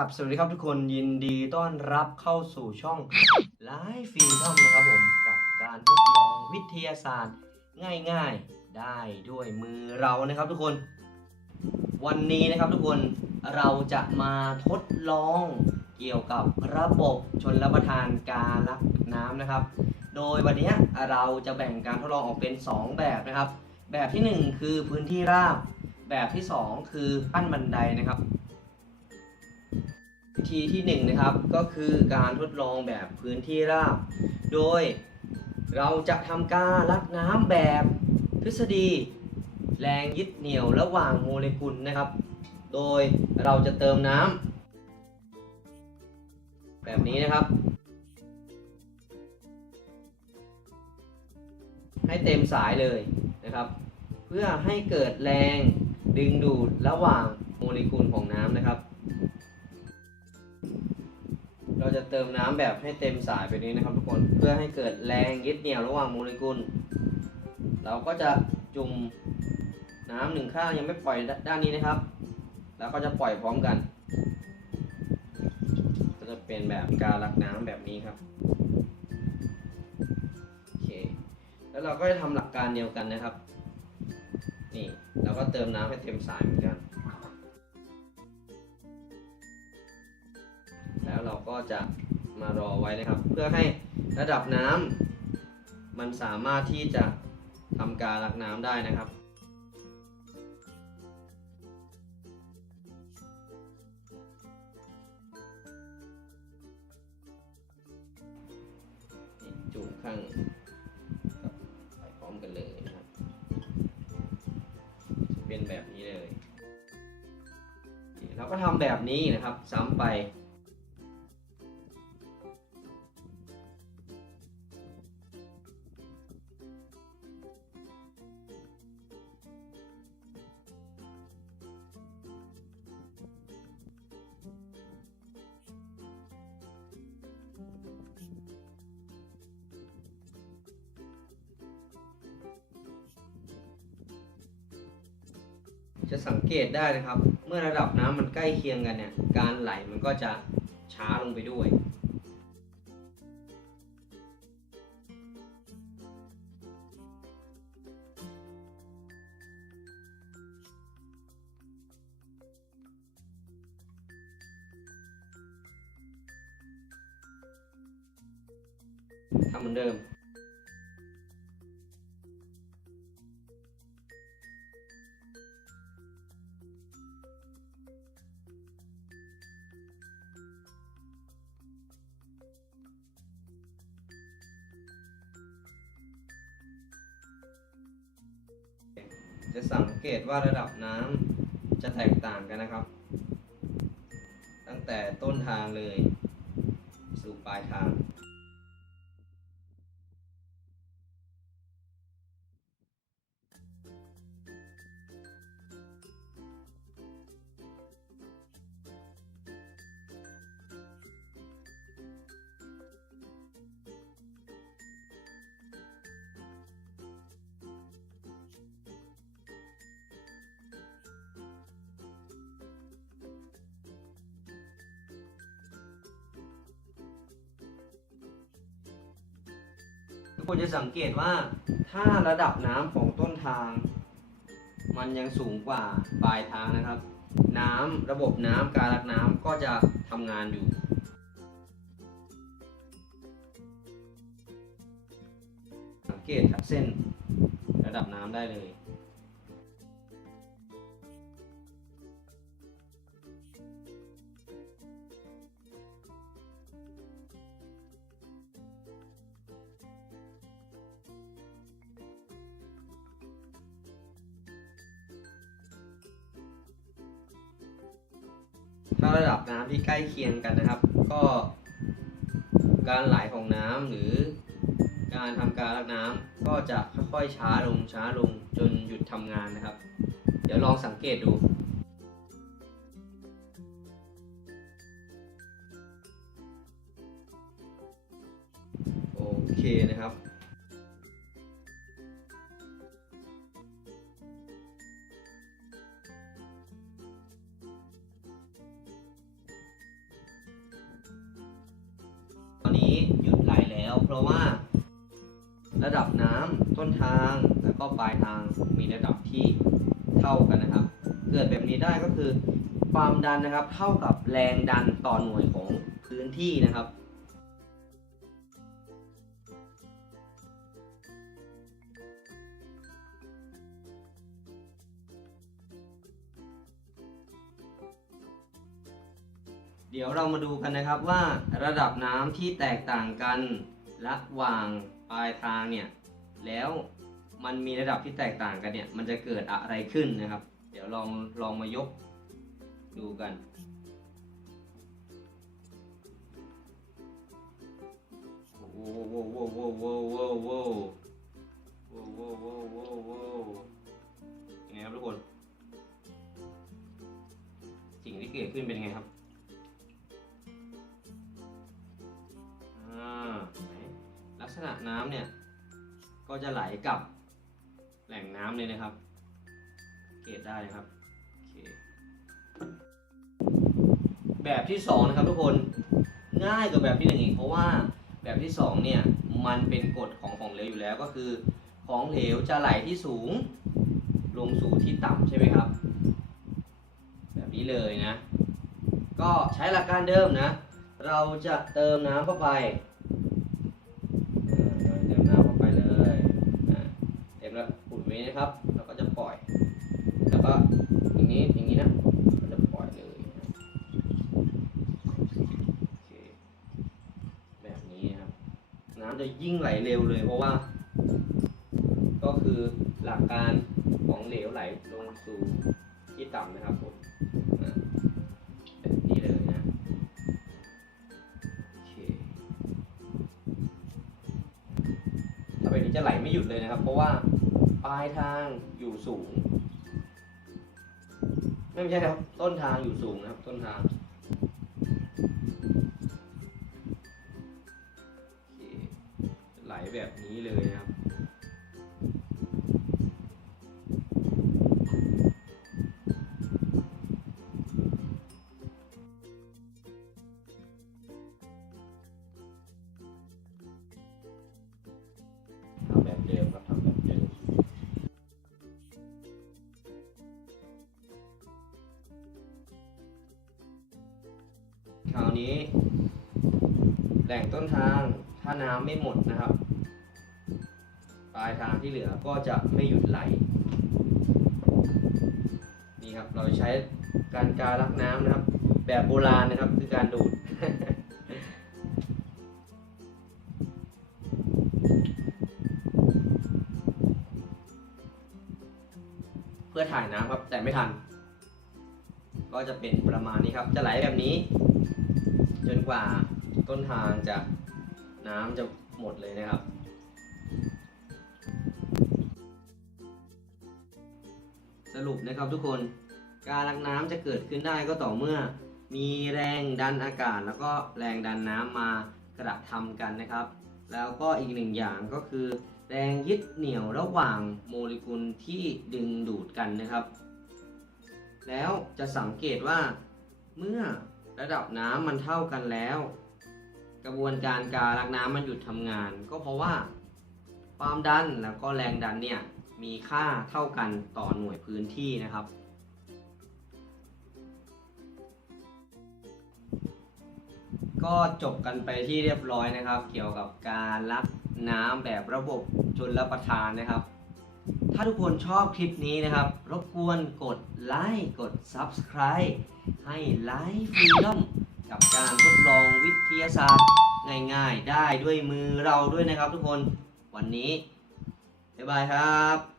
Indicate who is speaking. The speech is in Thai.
Speaker 1: ราบสวัสดีครับทุกคนยินดีต้อนรับเข้าสู่ช่องไลฟ์ฟรีทอมนะครับผม กับการทดลองวิทยาศาสตร์ง่ายๆ ได้ด้วยมือเรานะครับทุกคน วันนี้นะครับทุกคนเราจะมาทดลองเกี่ยวกับระบบชนรับประทานการลักน้ำนะครับ โดยวันนี้เราจะแบ่งการทดลองออกเป็น 2 แบบนะครับ แบบทีหนึ่1 คือพื้นที่ราบ แบบที่ 2 คือขั้นบันไดนะครับ วิธีที่1นงนะครับก็คือการทดลองแบบพื้นที่ราบ โดยเราจะทำการลักน้ำแบบทฤษฎี แรงยึดเหนี่ยวระหว่างโมเลกุลนะครับ โดยเราจะเติมน้ำแบบนี้นะครับ ให้เต็มสายเลยนะครับ เพื่อให้เกิดแรงดึงดูดระหว่างโมเลกุลของน้ำนะครับ จะเติมน้ำแบบให้เต็มสายไปนี้นะครับทุกคน เพื่อให้เกิดแรงยึดเหนี่ยวระหว่างโมเลกุล เราก็จะจุ่มน้ำหนึ่งข้างยังไม่ปล่อยด้านนี้นะครับ แล้วก็จะปล่อยพร้อมกัน ก็จะเป็นแบบการลักน้ำแบบนี้ครับ โอเค แล้วเราก็จะทำหลักการเดียวกันนะครับ นี่ เราก็เติมน้ำให้เต็มสายเหมือนกัน แล้วเราก็จะมารอไว้นะครับ เพื่อให้ระดับน้ำมันสามารถที่จะทำการลักน้ำได้นะครับนี่จุ่มข้างกับไปพร้อมกันเลยนะครับ เป็นแบบนี้เลย เราก็ทำแบบนี้นะครับ ซ้ำไป จะสังเกตได้นะครับ เมื่อระดับน้ำมันใกล้เคียงกันเนี่ย การไหลมันก็จะช้าลงไปด้วย ทำเหมือนเดิม จะสังเกตว่าระดับน้ำจะแตกต่างกันนะครับ ตั้งแต่ต้นทางเลย สู่ปลายทาง ทุกคนจะสังเกตว่าถ้าระดับน้ำของต้นทาง มันยังสูงกว่าปลายทางนะครับ น้ำระบบน้ำการรักน้ำก็จะทำงานอยู่สังเกตครับเส้นระดับน้ำได้เลย ถ้าระดับน้ำที่ใกล้เคียงกันนะครับ ก็การไหลของน้ำหรือการทำการรักน้ำก็จะค่อยๆช้าลงช้าลงจนหยุดทำงานนะครับ เดี๋ยวลองสังเกตดูโอเคนะครับางแล้วก็ปลายทางมีระดับที่เท่ากันนะครับ เกิดแบบนี้ได้ก็คือ ความดันนะครับ เท่ากับแรงดันต่อหน่วยของพื้นที่นะครับเดี๋ยวเรามาดูกันนะครับว่าระดับน้ำที่แตกต่างกันระหว่างปลายทางเนี่ย แล้ว มันมีระดับที่แตกต่างกันเนี่ย มันจะเกิดอะไรขึ้นนะครับ เดี๋ยวลองลองมายกดูกันโอ้โว้โว้โว้โว้โว้โว้โว้โว้โว้โว้โว้ยังไงครับทุกคน สิ่งที่เกิดขึ้นเป็นไงครับลักษณะน้ำเนี่ย ก็จะไหลกลับ แหล่งน้ำเลยนะครับ เกตได้นะครับโอเคแบบที่สองนะครับทุกคนง่ายกว่าแบบที่หนึ่งอีกเพราะว่าแบบที่สองเนี่ยมันเป็นกฎของของเหลวอยู่แล้วก็คือ ของเหลวจะไหลที่สูง ลงสู่ที่ต่ำใช่ไหมครับ แบบนี้เลยนะ ก็ใช้หลักการเดิมนะ เราจะเติมน้ำเข้าไป อุดไว้นะครับแล้วก็จะปล่อย แล้วก็อย่างนี้อย่างนี้นะก็จะปล่อยเลยโอเคแบบนี้ครับ น้ำจะยิ่งไหลเร็วเลยเพราะว่า ก็คือหลักการของเหลวไหลลงสู่ที่ต่ำนะครับผมแบบนี้เลยนะโอเคต่อไปนี้จะไหลไม่หยุดเลยนะครับ เพราะว่า ลายทางอยู่สูง ไม่ใช่ครับ ต้นทางอยู่สูงนะครับ ต้นทางไหลแบบนี้เลย แหล่งต้นทางถ้าน้ำไม่หมดนะครับ ปลายทางที่เหลือก็จะไม่หยุดไหลนี่ครับเราใช้การการรักน้ำนะครับ แบบโบราณนะครับคือการดูดเพื่อถ่ายน้ำครับแต่ไม่ทัน ก็จะเป็นประมาณนี้ครับ จะไหลแบบนี้ จนกว่า ต้นทางจะน้ำจะหมดเลยนะครับ สรุปนะครับทุกคนการลักน้ำจะเกิดขึ้นได้ก็ต่อเมื่อ มีแรงดันอากาศ แล้วก็แรงดันน้ำมากระทำกันนะครับ แล้วก็อีกหนึ่งอย่างก็คือ แรงยึดเหนี่ยวระหว่างโมเลกุลที่ดึงดูดกันนะครับ แล้วจะสังเกตว่าเมื่อระดับน้ำมันเท่ากันแล้ว กระบวนการการลักน้ำมันหยุดทำงาน ก็เพราะว่าความดันแล้วก็แรงดันเนี่ยมีค่าเท่ากันต่อหน่วยพื้นที่นะครับ ก็จบกันไปที่เรียบร้อยนะครับ เกี่ยวกับการลักน้ำแบบระบบชนรับประทานนะครับ ถ้าทุกคนชอบคลิปนี้นะครับ รบกวนกดไลค์กด Subscribe ให้ไลฟ์ฟรีดอม กับการทดลองวิทยาศาสตร์ง่ายๆ ได้ด้วยมือเราด้วยนะครับทุกคนวันนี้บ๊ายบายครับ